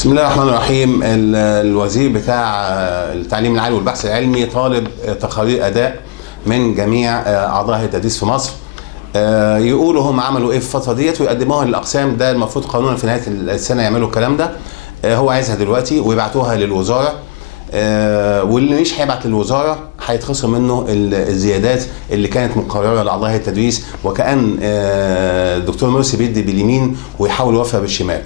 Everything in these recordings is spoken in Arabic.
بسم الله الرحمن الرحيم. الوزير بتاع التعليم العالي والبحث العلمي طالب تقارير اداء من جميع اعضاء هيئه التدريس في مصر. يقولوا هم عملوا ايه في الفتره ديت ويقدموها للاقسام. ده المفروض قانونا في نهايه السنه يعملوا الكلام ده. هو عايزها دلوقتي ويبعتوها للوزاره. واللي مش هيبعت للوزاره هيتخصم منه الزيادات اللي كانت مقرره لاعضاء هيئه التدريس، وكأن الدكتور مرسي بيدي باليمين ويحاول يوفر بالشمال.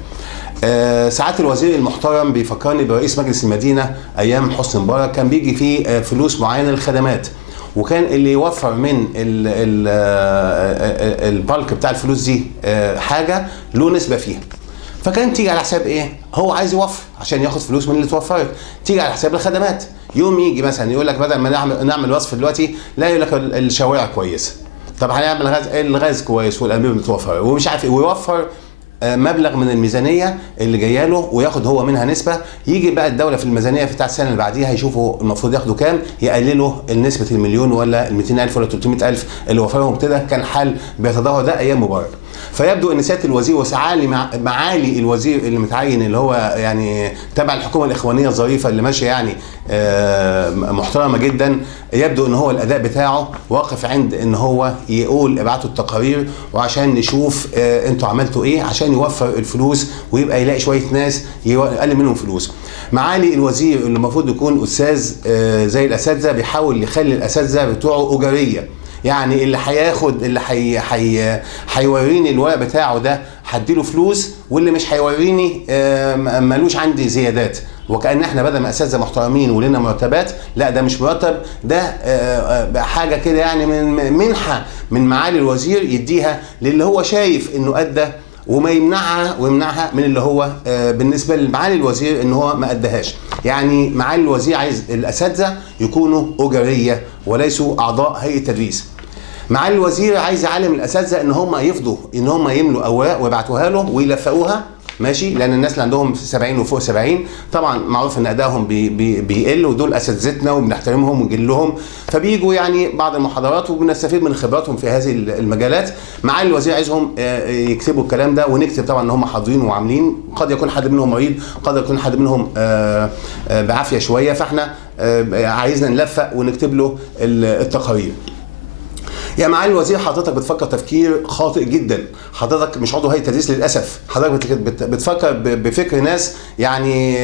ساعات الوزير المحترم بيفكرني برئيس مجلس المدينه ايام حسني مبارك، كان بيجي فيه فلوس معينه للخدمات، وكان اللي يوفر من البالك بتاع الفلوس دي حاجه له نسبه فيها. فكان تيجي على حساب ايه؟ هو عايز يوفر عشان ياخد فلوس من اللي اتوفرت، تيجي على حساب الخدمات. يوم يجي مثلا يقول لك بدل ما نعمل وصف دلوقتي، لا يقول لك الشوارع كويسه، طب هنعمل الغاز كويس والانبوبه متوفره ومش عارف ايه، ويوفر مبلغ من الميزانيه اللي جايه له وياخد هو منها نسبه. يجي بقى الدوله في الميزانيه بتاعت السنه اللي بعديها يشوفوا المفروض ياخدوا كام، يقللوا نسبه المليون ولا ال 200,000 ولا 300,000 اللي وفرهم. كده كان حال بيتدهور ده ايام مبارك. فيبدو ان سياده الوزير معالي الوزير اللي متعين، اللي هو يعني تبع الحكومه الاخوانيه الظريفه اللي ماشيه يعني محترمه جدا، يبدو ان هو الاداء بتاعه واقف عند ان هو يقول ابعتوا التقارير وعشان نشوف انتوا عملتوا ايه عشان يوفر الفلوس ويبقى يلاقي شويه ناس يقلل منهم فلوس. معالي الوزير اللي المفروض يكون استاذ زي الاساتذه بيحاول يخلي الاساتذه بتوعه اجاريه، يعني اللي هياخد اللي هيوريني الورق بتاعه ده هديله فلوس، واللي مش هيوريني مالوش عندي زيادات. وكأن احنا بدل ما اساتذه محترمين ولنا مرتبات، لا ده مش مرتب، ده حاجه كده يعني من منحه من معالي الوزير يديها للي هو شايف انه ادى، وما ويمنعها من اللي هو بالنسبه لمعالي الوزير ان هو ما ادهاش. يعني معالي الوزير عايز الاساتذه يكونوا اجاريه وليسوا اعضاء هيئه تدريس. معالي الوزير عايز يعلم الاساتذه ان هم يفضوا ان هم يملوا اوراق ويبعتوها له ويلفقوها، ماشي، لان الناس اللي عندهم 70 وفوق 70 طبعا معروف ان ادائهم بيقل، ودول اساتذتنا وبنحترمهم ونجلهم، فبيجوا يعني بعض المحاضرات وبنستفيد من خبراتهم في هذه المجالات. معالي الوزير عايزهم يكتبوا الكلام ده، ونكتب طبعا ان هم حاضرين وعاملين. قد يكون حد منهم مريض، قد يكون حد منهم بعافيه شويه، فاحنا عايزنا نلفق ونكتب له التقارير. يا معالي الوزير، حضرتك بتفكر تفكير خاطئ جدا. حضرتك مش عضو هيئه تدريس للاسف، حضرتك بتفكر بفكر ناس يعني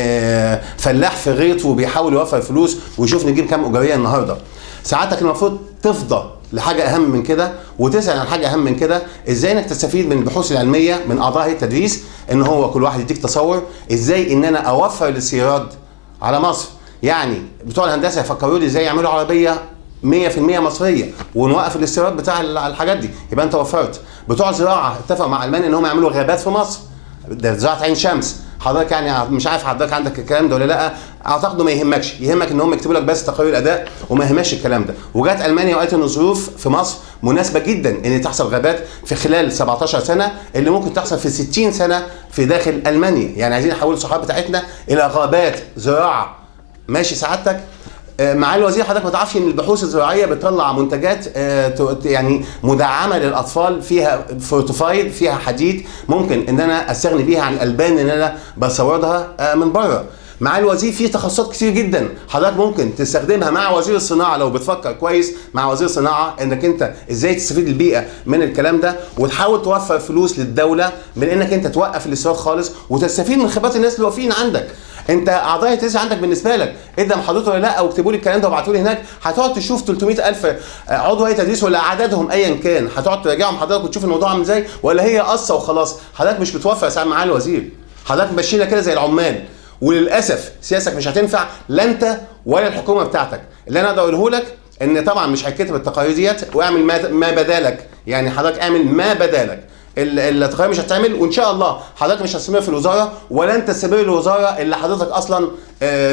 فلاح في غيط وبيحاول يوفر فلوس ويشوف نجيب كام اجاريه النهارده. ساعتك المفروض تفضى لحاجه اهم من كده وتسال عن حاجه اهم من كده. ازاي انك تستفيد من البحوث العلميه من اعضاء هيئه التدريس، ان هو كل واحد يديك تصور ازاي ان انا اوفر الاستيراد على مصر. يعني بتوع الهندسه يفكروا لي ازاي يعملوا عربيه 100% مصريه ونوقف الاستيراد بتاع الحاجات دي، يبقى انت وفرت. بتوع الزراعه اتفقوا مع المانيا ان هم يعملوا غابات في مصر، ده زراعه عين شمس. حضرتك يعني مش عارف حضرتك عندك الكلام ده ولا لا، اعتقد ما يهمكش، يهمك ان هم يكتبوا لك بس تقارير الاداء وما يهمش الكلام ده. وجات المانيا وقالت ان الظروف في مصر مناسبه جدا ان تحصل غابات في خلال 17 سنه، اللي ممكن تحصل في 60 سنه في داخل المانيا. يعني عايزين نحول الصحراء بتاعتنا الى غابات زراعه، ماشي سعادتك. معالي الوزير، حضرتك ما تعرفش ان البحوث الزراعيه بتطلع منتجات يعني مدعمه للاطفال، فيها فورتيفايد، فيها حديد، ممكن ان انا استغني بيها عن الالبان ان انا بصوردها من بره. معالي الوزير، في تخصصات كتير جدا حضرتك ممكن تستخدمها مع وزير الصناعه لو بتفكر كويس مع وزير الصناعه انك انت ازاي تستفيد البيئه من الكلام ده، وتحاول توفر فلوس للدوله من انك انت توقف الاستيراد خالص وتستفيد من خبرات الناس اللي واقفين عندك. انت اعضاء التدريس عندك بالنسبه لك ادم حضرته ولا لا، او اكتبوا لي الكلام ده وابعتوا لي هناك. هتقعد تشوف 300,000 عضو هيئه تدريس ولا عددهم ايا كان، هتقعد تراجعهم حضرتك وتشوف الموضوع عامل ازاي، ولا هي قصه وخلاص؟ حضرتك مش بتوفر يا سعاده معالي الوزير، حضرتك ماشينا كده زي العمال، وللاسف سياستك مش هتنفع لا انت ولا الحكومه بتاعتك. اللي انا اقدر اقوله لك ان طبعا مش هيتكتب التقارير ديت، واعمل ما بدالك، يعني حضرتك اعمل ما بدالك. التقارير مش هتعمل، وان شاء الله حضرتك مش هتستمر في الوزاره، ولا انت تستمر الوزاره اللي حضرتك اصلا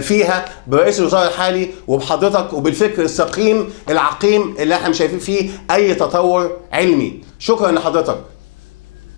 فيها برئيس الوزاره الحالي وبحضرتك وبالفكر السقيم العقيم اللي احنا مش شايفين فيه اي تطور علمي. شكرا لحضرتك.